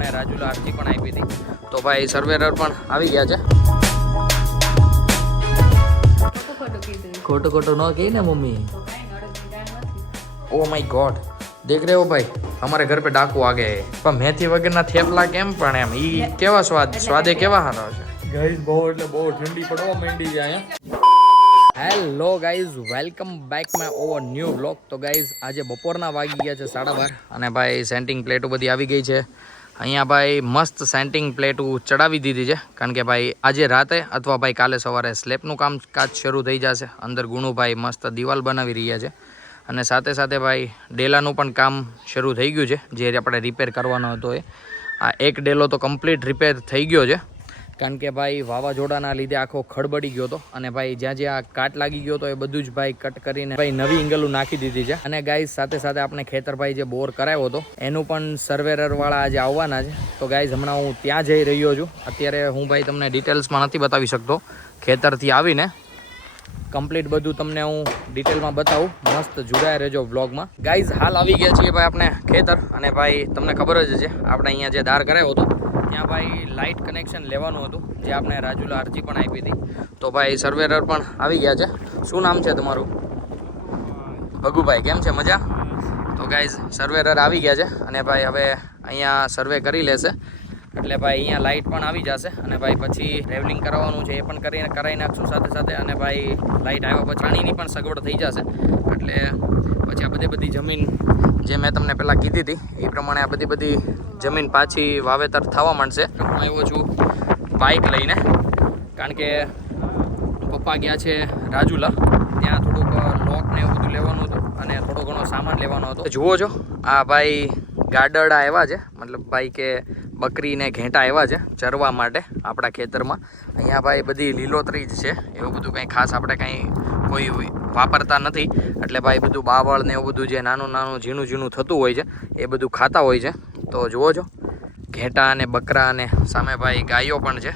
આપણે રાજુલા અરજી પણ આપી હતી. તો ભાઈ સર્વેરર પણ આવી ગયા છે. ખોટું ખોટું ન કહી ને mummy. Oh oh my god દેખ રહ્યો ભાઈ અમારે ઘર પે ડાકુ આગે પણ મેથી વગરના થેપલા કેમ પણ એમ? ઈ કેવા સ્વાદ સ્વાદે કેવા હારો છે? ગાઈસ બહુ એટલે બહુ ઠંડી પડવા માંડી છે hello guys welcome back my over new blog તો ગાઈઝ આજે બપોરના વાગી ગયા છે સાડા બાર. અને ભાઈ સેન્ટિંગ પ્લેટો બધી આવી ગઈ છે. અહીંયા ભાઈ મસ્ત સેન્ટિંગ પ્લેટું ચડાવી દીધી છે. કારણ કે ભાઈ આજે રાતે અથવા ભાઈ કાલે સવારે સ્લેબનું કામકાજ શરૂ થઈ જશે. અંદર ગુણુભાઈ મસ્ત દિવાલ બનાવી રહ્યા છે. અને સાથે સાથે ભાઈ ડેલાનું પણ કામ શરૂ થઈ ગયું છે. જે આપણે રિપેર કરવાનો હતો એ. આ એક ડેલો તો કમ્પ્લીટ રિપેર થઈ ગયો છે. કારણ કે ભાઈ વાવાઝોડાના લીધે આખો ખડબડી ગયો હતો અને ભાઈ જ્યાં જ્યાં કાટ લાગી ગયો હતો એ બધું જ ભાઈ કટ કરીને ભાઈ નવી ઇંગલું નાખી દીધી છે. અને ગાઈઝ સાથે સાથે આપણે ખેતરભાઈ જે બોર કરાવ્યો હતો, એનું પણ સર્વેરરવાળા આજે આવવાના છે. તો ગાઈઝ હમણાં હું ત્યાં જઈ રહ્યો છું. અત્યારે હું ભાઈ તમને ડિટેલ્સમાં નથી બતાવી શકતો. ખેતરથી આવીને કમ્પ્લીટ બધું તમને હું ડિટેલમાં બતાવું. મસ્ત જોડાયા રહેજો વ્લોગમાં ગાઈઝ હાલ આવી ગયા છીએ ભાઈ આપણે ખેતર. અને ભાઈ, તમને ખબર જ છે આપણે અહીંયા જે દાર કરાયો હતો ત્યાં ભાઈ લાઇટ કનેક્શન લેવાનું હતું, જે આપણે રાજુલા અરજી પણ આપી હતી. તો ભાઈ સર્વેરર પણ આવી ગયા છે. શું નામ છે તમારું? ભગુભાઈ, કેમ છે? મજા? તો ગાઈઝ સર્વેરર આવી ગયા છે અને ભાઈ હવે અહીંયા સર્વે કરી લેશે. એટલે ભાઈ અહીંયા લાઇટ પણ આવી જશે અને ભાઈ પછી ટ્રેવલિંગ કરાવવાનું છે એ પણ કરીને કરાવી નાખશું સાથે સાથે અને ભાઈ લાઇટ આવ્યા પછી પાણીની પણ સગવડ થઈ જશે. એટલે પછી આ બધી બધી જમીન જે મેં તમને પહેલાં કીધી હતી, એ પ્રમાણે આ બધી બધી જમીન પાછી વાવેતર થવા માંડશે. હું આવ્યો છું બાઇક લઈને. કારણ કે પપ્પા ગયા છે રાજુલા. ત્યાં થોડુંક લોક ને એવું બધું લેવાનું હતું અને થોડો ઘણો સામાન લેવાનો હતો. જુઓ છો, આ ભાઈ ગાડડા એવા છે. મતલબ ભાઈ કે બકરીને ઘેંટા એવા છે ચરવા માટે આપણા ખેતરમાં. અહીંયા ભાઈ બધી લીલોતરી જ છે. એવું બધું કંઈ ખાસ આપણે કંઈ કોઈ વાપરતા નથી. એટલે ભાઈ બધું બાવળ ને એવું બધું જે નાનું નાનું ઝીણું ઝીણું થતું હોય છે, એ બધું ખાતા હોય છે. તો જુઓ છો ઘેટા અને બકરા અને સામે ભાઈ ગાયો પણ છે.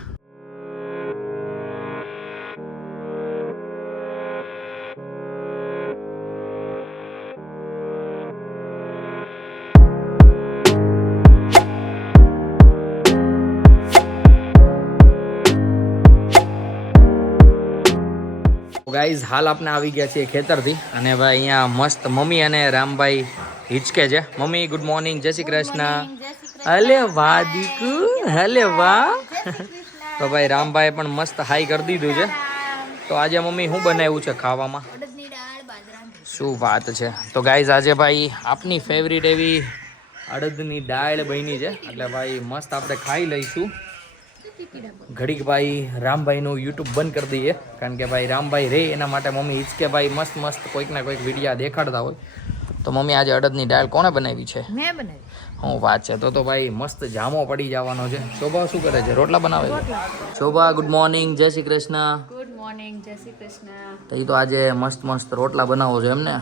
ગાઈઝ હાલ આપણે આવી ગયા છીએ ખેતરથી અને ભાઈ અહીંયા મસ્ત મમ્મી અને રામભાઈ હિચકે છે મમ્મી ગુડ મોર્નિંગ જય શ્રી કૃષ્ણ. હલે વાહ દીકુ હલે વાહ. તો ભાઈ રામભાઈ પણ મસ્ત હાઈ કરી દીધું છે. તો આજે મમ્મી શું બનાવ્યું છે ખાવામાં? શું વાત છે. તો ગાઈઝ આજે ભાઈ આપની ફેવરિટ એવી અડદની દાળ બની છે. એટલે ભાઈ મસ્ત આપણે ખાઈ લઈશું. ઘડીક ભાઈ રામભાઈનું યુટ્યુબ બંધ કરી દઈએ. કારણ કે ભાઈ રામભાઈ રે એના માટે મમ્મી હિચકે ભાઈ મસ્ત મસ્ત કોઈક ના કોઈક વિડીયા દેખાડતા હોય. તો મમ્મી આજે અડદની દાળ કોણે બનાવી છે? મેં બનાવી. હું વાત છે. તો તો ભાઈ મસ્ત જામો પડી જવાનો છે. શોભા શું કરે છે? રોટલા બનાવે છે? શોભા ગુડ મોર્નિંગ જય શ્રી કૃષ્ણ. ગુડ મોર્નિંગ જય શ્રી કૃષ્ણ. તો એ તો આજે મસ્ત મસ્ત રોટલા બનાવો છો એમને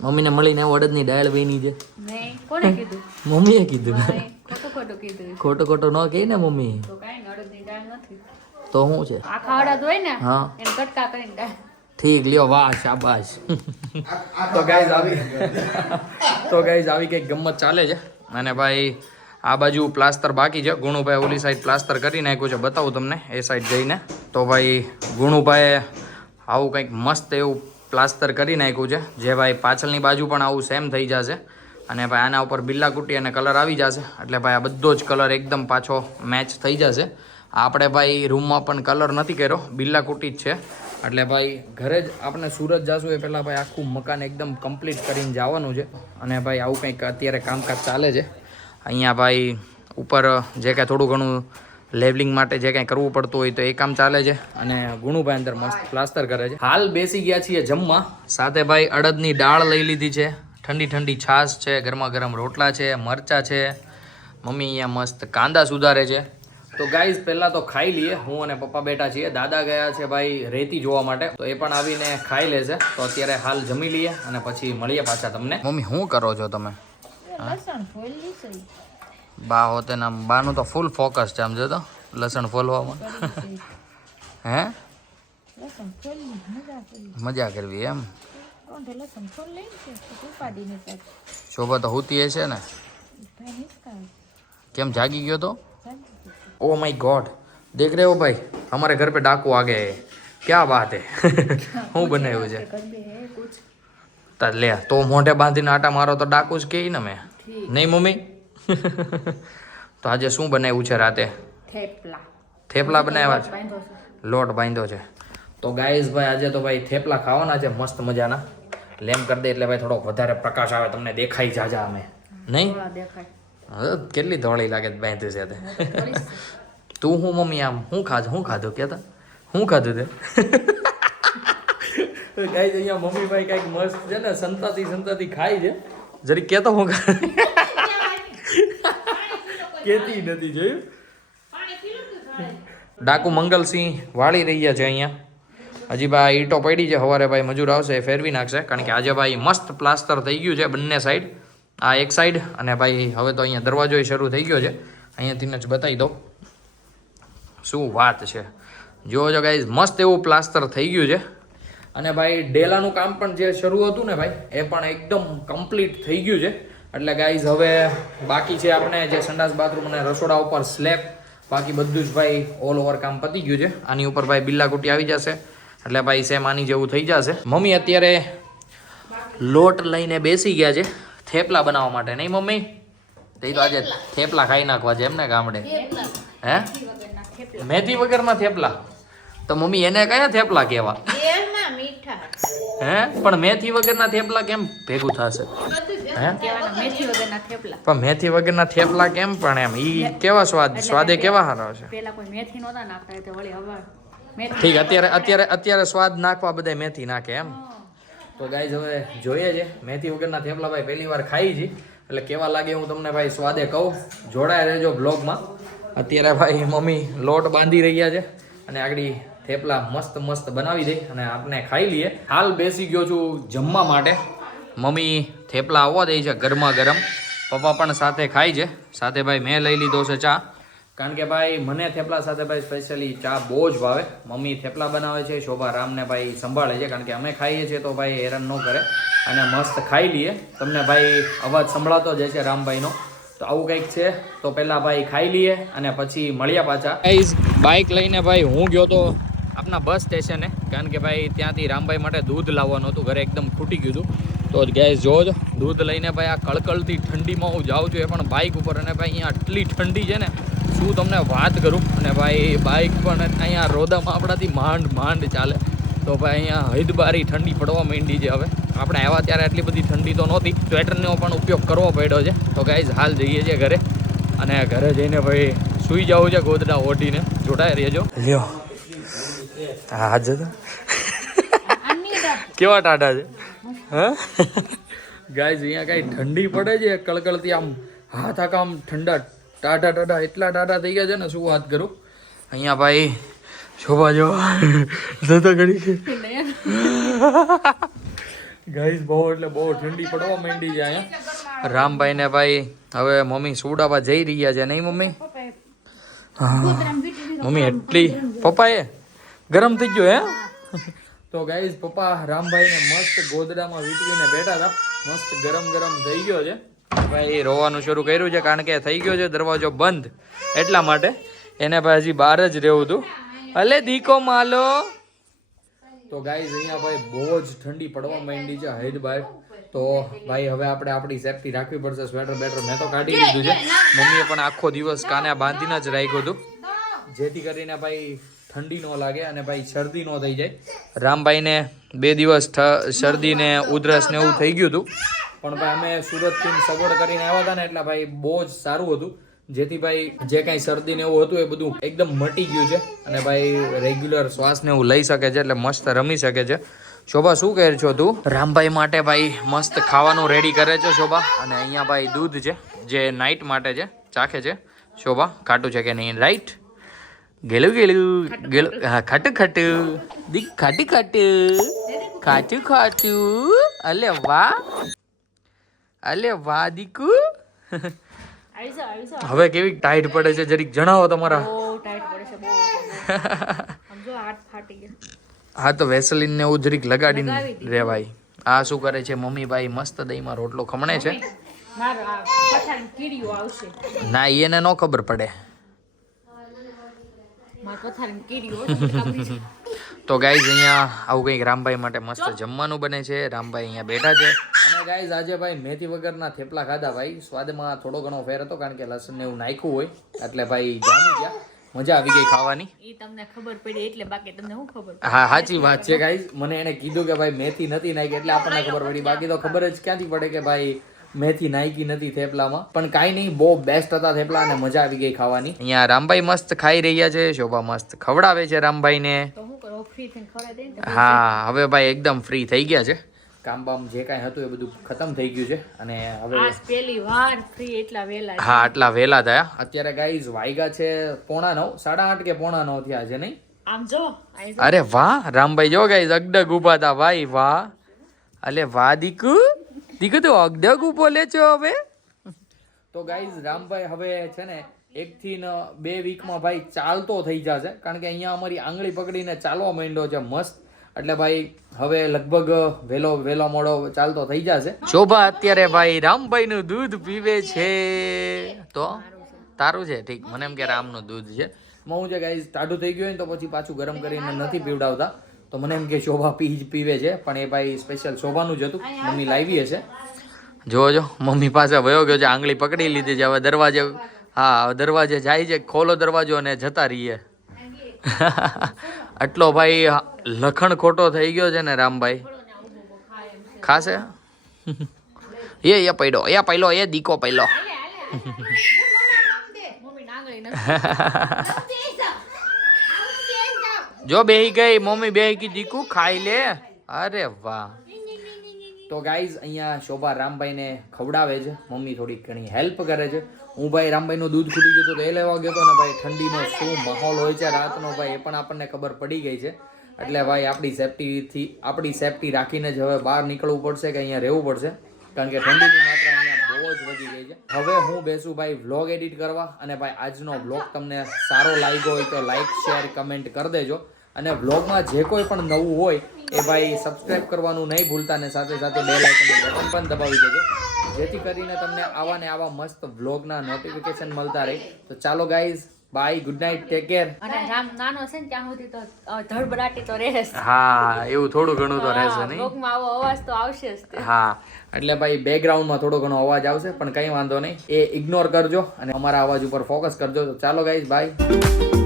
મમ્મીને મળીને એવું અડદની દાળ બની છે. નહીં કીધું? મમ્મીએ કીધું. ખોટું ખોટું કીધું. ખોટું ખોટું ન કહે ને મમ્મી. તો કાંઈ અડદની દાળ નથી. તો શું છે? આખા અડદ હોય ને હા. એને કટકા કરીને દાળ. ઠીક લ્યો વાહ શાબાશ. તો ગાઈઝ આવી તો ગાઈઝ આવી કંઈક ગમત ચાલે છે. અને ભાઈ આ બાજુ પ્લાસ્ટર બાકી છે. ગુણુભાઈ ઓલી સાઈડ પ્લાસ્ટર કરી નાખ્યું છે. બતાવું તમને એ સાઈડ જઈને. તો ભાઈ ગુણુભાઈએ આવું કંઈક મસ્ત એવું પ્લાસ્ટર કરી નાખ્યું છે. જે ભાઈ પાછળની બાજુ પણ આવું સેમ થઈ જશે. અને ભાઈ આના ઉપર બિલ્લા કુટી અને કલર આવી જશે. એટલે ભાઈ આ બધો જ કલર એકદમ પાછો મેચ થઈ જશે. આપણે ભાઈ રૂમમાં પણ કલર નથી કર્યો. બિલ્લા કુટી જ છે. એટલે ભાઈ, ઘરે જ આપણે સુરત જાશું એ પહેલાં ભાઈ આખું મકાન એકદમ કમ્પ્લીટ કરીને જવાનું છે. અને ભાઈ, આવું કંઈક અત્યારે કામકાજ ચાલે છે. અહીંયા ભાઈ, ઉપર જે કાંઈ થોડું ઘણું લેવલિંગ માટે જે કાંઈ કરવું પડતું હોય તો એ કામ ચાલે છે. અને ગુણુભાઈ અંદર મસ્ત પ્લાસ્ટર કરે છે. હાલ બેસી ગયા છીએ જમવા. સાથે ભાઈ, અડદની દાળ લઈ લીધી છે. ઠંડી ઠંડી છાશ છે, ગરમા ગરમ રોટલા છે, મરચા છે. મમ્મી અહીંયા મસ્ત કાંદા સુધારે છે. તો ગાઈઝ પહેલાં તો ખાઈ લઈએ. હું અને પપ્પા બેઠા છીએ. દાદા ગયા છે ભાઈ રેતી જોવા માટે. તો એ પણ આવીને ખાઈ લેશે તો અત્યારે હાલ જમી લઈએ અને પછી મળીએ પાછા તમને. મમ્મી શું કરો છો તમે? લસણ ફોલી છે. બા હોતે ને બાનું તો ફૂલ ફોકસ છે આમ જો તો. લસણ ફોલવામાં. હે? મજા કરવી એમ? કોણ લસણ ફોલ લઈને છે? ઉપાડીને સાહેબ શોભા તો હુતી છે ને. કેમ જાગી ગયો તો? ओ माय गॉड देख रहे हो भाई हमारे घर पे डाकू आ गए हैं क्या बात है હું બનાવ્યું છે घर में है कुछ તાર લે તો મોઢે બાંધીને આટા મારો તો ડાકુ જ કહી ને મેં ઠીક નહીં મમ્મી તો આજે શું બનાવ્યું છે રાતે થેપલા થેપલા બનાવ્યા છે બાંધો છે લોટ બાંધ્યો છે તો ગાઈઝ ભાઈ આજે તો ભાઈ થેપલા ખાવાના છે મસ્ત મજાના લેમ કરી દે એટલે ભાઈ થોડોક વધારે પ્રકાશ આવે તમને દેખાઈ જાજા અમે નહીં થોડા દેખાય હવે કેટલી ધોળી લાગે બાંધ્યું છે તે? તું હું મમ્મી આમ હું ખાધું હું ખાધું કહેતા હું ખાધું તે? ગાઈઝ અહીંયા મમ્મી ભાઈ કંઈક મસ્ત છે ને સંતાતી સંતાતી ખાય છે. જરી કેતો હું ખાધું? કેતી નથી જોયું? ડાકુ મંગલસિંહ વાળી રહ્યા છે અહીંયા. હજી ભાઈ ઈટો પડી છે સવારે ભાઈ મજૂર આવશે એ ફેરવી નાખશે કારણ કે આજે ભાઈ મસ્ત પ્લાસ્ટર થઈ ગયું છે બંને સાઈડ આ એક સાઈડ અને ભાઈ હવે તો અહીંયા દરવાજો શરૂ થઈ ગયો છે. અહીંયાથી જ બતાવી દઉં શું વાત છે. જો જો ગાઈઝ મસ્ત એવું પ્લાસ્ટર થઈ ગયું છે. અને ભાઈ ડેલાનું કામ પણ જે શરૂ હતું ને ભાઈ, એ પણ એકદમ કમ્પ્લીટ થઈ ગયું છે. એટલે ગાઈઝ હવે બાકી છે આપણે જે સંડાસ બાથરૂમ અને રસોડા ઉપર સ્લેબ બાકી બધું જ ભાઈ ઓલ ઓવર કામ પતી ગયું છે. આની ઉપર ભાઈ બિલ્લા કુટી આવી જશે. એટલે ભાઈ સેમ આની જેવું થઈ જશે. મમ્મી અત્યારે લોટ લઈને બેસી ગયા છે. થેપલા બનાવવા માટે નહીં મમ્મી? તે તો આજે થેપલા. ખાઈ નાખવા છે એમને ગામડે. હે? મેથી વગરના થેપલા. તો મમ્મી એને કયા થેપલા કહેવા? હે? પણ મેથી વગરના થેપલા કેમ ભેગું થશે? હે? મેથી વગરના થેપલા. પણ મેથી વગરના થેપલા કેમ પણ એમ? ઈ કેવા સ્વાદ સ્વાદે કેવા સારો છે? પેલા કોઈ મેથી નહોતા નાખતા તે વળી હવે ઠીક અત્યારે અત્યારે અત્યારે સ્વાદ નાખવા બધા મેથી નાખે એમ? તો ગાઈઝ હવે જોઈએ છે. મેથી વગરના થેપલા ભાઈ પહેલી વાર ખાઈ છે. એટલે કેવા લાગે હું તમને ભાઈ સ્વાદે કહું. જોડાય રહેજો બ્લોગમાં અત્યારે ભાઈ મમ્મી લોટ બાંધી રહ્યા છે અને આગળ થેપલા મસ્ત મસ્ત બનાવી દે અને આપણે ખાઈ લઈએ. હાલ બેસી ગયો છું જમવા માટે. મમ્મી થેપલા આવવા દે છે ગરમા ગરમ. પપ્પા પણ સાથે ખાય છે. સાથે ભાઈ મેં લઈ લીધો છે ચા. કારણ કે ભાઈ, મને થેપલા સાથે ભાઈ સ્પેશિયલી ચા બહુ જ ભાવે. મમ્મી થેપલા બનાવે છે, શોભા રામને ભાઈ સંભાળે છે, કારણ કે અમે ખાઈએ છીએ તો ભાઈ હેરાન ન કરે. અને મસ્ત ખાઈ લઈએ. તમને ભાઈ અવાજ સંભળાતો જ છે રામભાઈનો તો આવું કંઈક છે. તો પહેલાં ભાઈ ખાઈ લઈએ અને પછી મળ્યા પાછા. બાઇક લઈને ભાઈ હું ગયો તો આપના બસ સ્ટેશને. કારણ કે ભાઈ ત્યાંથી રામભાઈ માટે દૂધ લાવવાનું હતું. ઘરે એકદમ ખૂટી ગયું હતું. તો ગેસ જોજો દૂધ લઈને ભાઈ આ કળકળતી ઠંડીમાં હું જાઉં છું. એ પણ બાઇક ઉપર અને ભાઈ અહીંયા આટલી ઠંડી છે ને શું તમને વાત કરું? અને ભાઈ બાઇક પણ અહીંયા રોદામાં આપણાથી માંડ માંડ ચાલે. તો ભાઈ અહીંયા હૈદબારી ઠંડી પડવા માંડી છે હવે. આપણે આવ્યા ત્યારે આટલી બધી ઠંડી તો નહોતી. સ્વેટરનો પણ ઉપયોગ કરવો પડ્યો છે. તો ગાઈઝ હાલ જઈએ છીએ ઘરે. અને ઘરે જઈને ભાઈ સૂઈ જવું છે ગોદડા ઓઢીને. જોડાઈ રહેજો. લ્યો. હા જતો કેવા ટાટા છે? હા? ગાઈઝ અહીંયા કાંઈ ઠંડી પડે છે? કળકળતી આમ હાથ આખા આમ ઠંડા ટાટા ટાટા એટલા ટાટા થઈ ગયા છે ને, શું વાત કરું? અહીંયા ભાઈ શોભા જો. જતો કરી ગાઈસ બહુ એટલે બહુ ઠંડી પડવા માંડી છે અહીંયા. રામભાઈ ને ભાઈ, હવે મમ્મી સુડાવા જઈ રહ્યા છે, નહીં મમ્મી? મમ્મી, એટલી પપ્પાએ ગરમ થઈ ગયો, હે? તો ગાઈઝ પપ્પા રામભાઈને મસ્ત ગોદડામાં વીટવીને બેઠા હતા. મસ્ત ગરમ ગરમ થઈ ગયો છે. ભાઈ, રોવાનું શરૂ કર્યું છે કારણ કે થઈ ગયો છે દરવાજો બંધ. એટલા માટે એને ભાઈ બહાર જ રહેવું હતું. અલે દીકો માલો. તો ગાઈઝ અહીંયા ભાઈ બહુ જ ઠંડી પડવા માંડી છે હૈદ બહાર તો ભાઈ, હવે આપણે આપણી સેફટી રાખવી પડશે. સ્વેટર બેટર મેં તો કાઢી લીધું છે. મમ્મીએ પણ આખો દિવસ કાને બાંધીને જ રાખ્યું હતું. જેથી કરીને ભાઈ ઠંડી ન લાગે અને ભાઈ શરદી ન થઈ જાય. રામભાઈને બે દિવસ શરદી ને ઉધરસ ને એવું થઈ ગયું હતું. પણ ભાઈ અમે સુરતથી સગવડ કરીને આવ્યા હતા ને, એટલે ભાઈ બહુ જ સારું હતું. જેથી ભાઈ જે કાંઈ શરદી ને એવું હતું એ બધું એકદમ મટી ગયું છે. અને ભાઈ રેગ્યુલર શ્વાસ ને એવું લઈ શકે છે, એટલે મસ્ત રમી શકે છે. શોભા, શું કહે છો તું? રામભાઈ માટે ભાઈ મસ્ત ખાવાનું રેડી કરે છે શોભા. અને અહીંયા ભાઈ દૂધ છે, જે નાઇટ માટે છે, ચાખે છે. શોભા, ખાટું છે કે નહીં? રાઈટ ગેલું ગેલું ગેલું, હા, ખાટું ખાટું. દીક, ખાટી, ખાટું. ખાટું ખાટું. અલે વાહ. અલે વાહ દીકુ હવે કેવી ટાઈટ પડે છે જરીક જણાવો તમારા. બહુ ટાઈટ પડે છે બહુ. સમજો હાથ ફાટી ગયા. હા તો વેસલીન ને એવું જરીક લગાડીને રેવાય. આ શું કરે છે મમ્મી ભાઈ મસ્ત દહીંમાં રોટલો ખમણે છે? ના એને ન ખબર પડે. તો ગાઈઝ અહીંયા આવું કંઈક રામભાઈ માટે મસ્ત જમવાનું બને છે. રામભાઈ અહીંયા બેઠા છે. અને ગાઈઝ આજે ભાઈ મેથી વગરના થેપલા ખાધા ભાઈ. સ્વાદમાં થોડો ઘણો ફેર હતો કારણ કે લસણ ને એવું નાખ્યું હોય. એટલે ભાઈ જામી ગયા. મજા આવી ગઈ ખાવાની. એ તમને ખબર પડી એટલે બાકી તમને શું ખબર હા સાચી વાત છે ગાઈઝ મને એને કીધું કે ભાઈ મેથી નથી નાખી. એટલે આપણને ખબર પડી. બાકી તો ખબર જ ક્યાંથી પડે કે ભાઈ મેથી નાખી નથી થેપલામાં. પણ કાંઈ નહીં બહુ બેસ્ટ હતા થેપલા અને મજા આવી ગઈ ખાવાની. અહીંયા રામભાઈ મસ્ત ખાઈ રહ્યા છે શોભા મસ્ત ખવડાવે છે રામભાઈને. તો શું કરો? ફ્રી થઈને ખવડાવી દે ને? હા હવે ભાઈ એકદમ ફ્રી થઈ ગયા છે. કામ બામ જે કાંઈ હતું એ બધું ખતમ થઈ ગયું છે. અને હવે પહેલી વાર ફ્રી એટલા વહેલા હા આટલા વહેલા થયા. અત્યારે ગાઈઝ વાગ્યા છે પોણા નવ સાડા આઠ કે પોણા નવ થયા છે નહીં? આમ જો અરે વાહ રામભાઈ જો ગાઈઝ અગડગ ઊભા હતા ભાઈ વાહ. અલે વાહ દીકુ. દીકુ તો અગડગ ઊભો લે છો હવે? તો ગાઈઝ રામભાઈ હવે છે ને એક થી બે વીકમાં ભાઈ ચાલતો થઈ જશે. કારણ કે અહીંયા અમારી આંગળી પકડીને ચાલવા માંડ્યો છે મસ્ત. એટલે ભાઈ હવે લગભગ વેલો વેલો મોડો ચાલતો થઈ જશે. શોભા અત્યારે ભાઈ રામભાઈ નું દૂધ પીવે છે. તો? તારું છે? ઠીક. મને એમ કે રામનું દૂધ છે. હું છે ગાઈઝ ટાઢું થઈ ગયું હોય ને તો પછી પાછું ગરમ કરીને નથી પીવડાવતા. તો મને એમ કે શોભા પી જ પીવે છે. પણ એ ભાઈ સ્પેશિયલ શોભાનું જ હતું. મમ્મી લાવી હશે. જો મમ્મી પાસે વયો ગયો છે. આંગળી પકડી લીધી છે. હવે દરવાજે હા દરવાજે જાય છે. ખોલો દરવાજો અને જતા રહીએ. આટલો ભાઈ લખણ ખોટો થઈ ગયો છે ને રામભાઈ. ખાશે? એ એ પડ્યો, એ પહેલો એ દીકો નથી જો બેહી ગઈ, મમ્મી બેહી ગઈ, દીકુ ખાઈ લે. અરે વાહ. તો ગાઈઝ અહીંયા શોભા રામભાઈને ખવડાવે છે. મમ્મી થોડી ઘણી હેલ્પ કરે છે. હું ભાઈ રામભાઈનું દૂધ ખૂટી ગયું તો એ લેવા ગયો હતો ને ભાઈ ઠંડીનો શું માહોલ હોય છે રાતનો ભાઈ, એ પણ આપણને ખબર પડી ગઈ છે. એટલે ભાઈ, આપણી સેફટીથી આપણી સેફટી રાખીને જ હવે બહાર નીકળવું પડશે કે અહીંયા રહેવું પડશે? કારણ કે ઠંડીની માત્રા અહીંયા બહુ જ વધી ગઈ છે. હવે હું બેસું ભાઈ વ્લોગ એડિટ કરવા અને ભાઈ, આજનો વ્લોગ તમને સારો લાગ્યો હોય તો લાઈક શેર કમેન્ટ કરી દેજો. અને વ્લોગમાં જે કોઈ પણ નવું હોય એ ભાઈ સબસ્ક્રાઇબ કરવાનું નહીં ભૂલતા અને સાથે સાથે બે લાઇકનનું બટન પણ દબાવી દેજો. જેથી કરીને તમને આવા ને આવા મસ્ત વ્લોગના નોટિફિકેશન મળતા રહે. તો ચાલો guys bye good night take care અને રામ નાનો છે ને ત્યાં સુધી તો ધડબડાટી તો રહેશે હા એવું થોડું ઘણું તો રહેશે હા, નહીં? લોકમાં આવો અવાજ તો આવશે જ હા. એટલે ભાઈ બેકગ્રાઉન્ડમાં થોડો ઘણો અવાજ આવશે પણ કંઈ વાંધો નહીં. એ ઇગ્નોર કરજો અને અમારા અવાજ ઉપર ફોકસ કરજો. તો ચાલો ગાઈઝ બાય